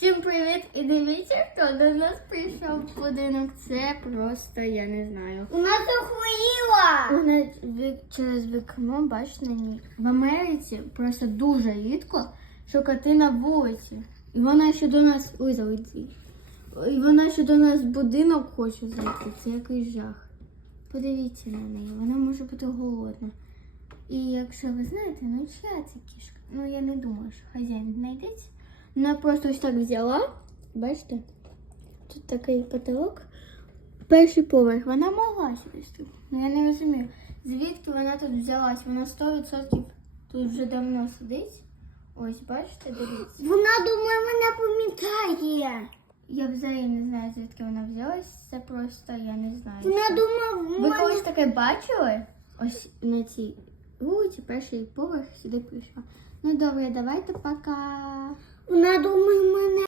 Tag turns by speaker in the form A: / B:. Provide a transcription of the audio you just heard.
A: Всім привіт! І дивіться, хто до нас прийшов в будинок. Це просто я не знаю.
B: У Вона захворіла.
A: Вона ві- через вікно, бачите, ній. В Америці просто дуже рідко, що коти на вулиці. І вона ще до нас. Ой, залетіть. І вона ще до нас в будинок хоче зайти. Це якийсь жах. Подивіться на неї, вона може бути голодна. І якщо ви знаєте, ну чия це кішка? Ну я не думаю, що хазяїн знайдеться. Вона просто ось так взяла. Бачите? Тут такий потолок. Перший поверх. Вона могла сюди. Ну я не розумію, звідки вона тут взялась. Вона 100% тут вже давно сидить. Ось, бачите, дивіться.
B: Вона думає, мене пам'ятає.
A: Я взагалі не знаю, звідки вона взялась. Це просто я не знаю.
B: Вона думає, в
A: Ви
B: мене.
A: колись таке бачили? Ось на цій вулиці перший поверх сюди прийшла. Ну добре, давайте пока.